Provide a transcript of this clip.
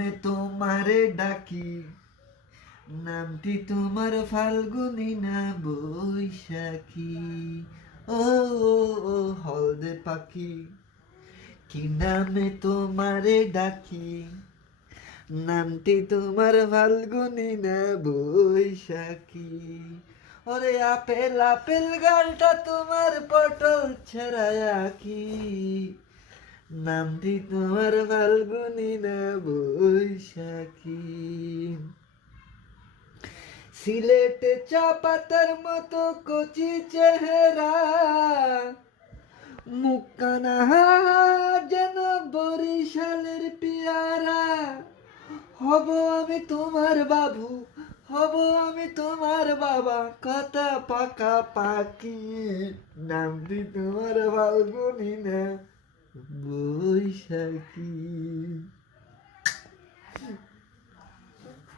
নামে তোমারে ডাকি, নামটি তোমার ফাল্গুনী না বৈশাখী। ও ও ও হলদে পাখি, কি নামে তোমারে ডাকি, নামটি তোমার ফাল্গুনী না বৈশাখী। ওরে আপেল আপেল গালটা তোমার পটল ছড়ায় আঁকি, নামটি তোমার ফাল্গুনী না বৈশাখী। সিলেটে চা পাতার মতো কচি চেহারা, মুক্কানা যেন বরিশালের পিয়ারা। হব আমি তোমার বাবু, হব আমি তোমার বাবা, কথা পাকা পাকি, নামটি তোমার ফাল্গুনী না বৈশাখী।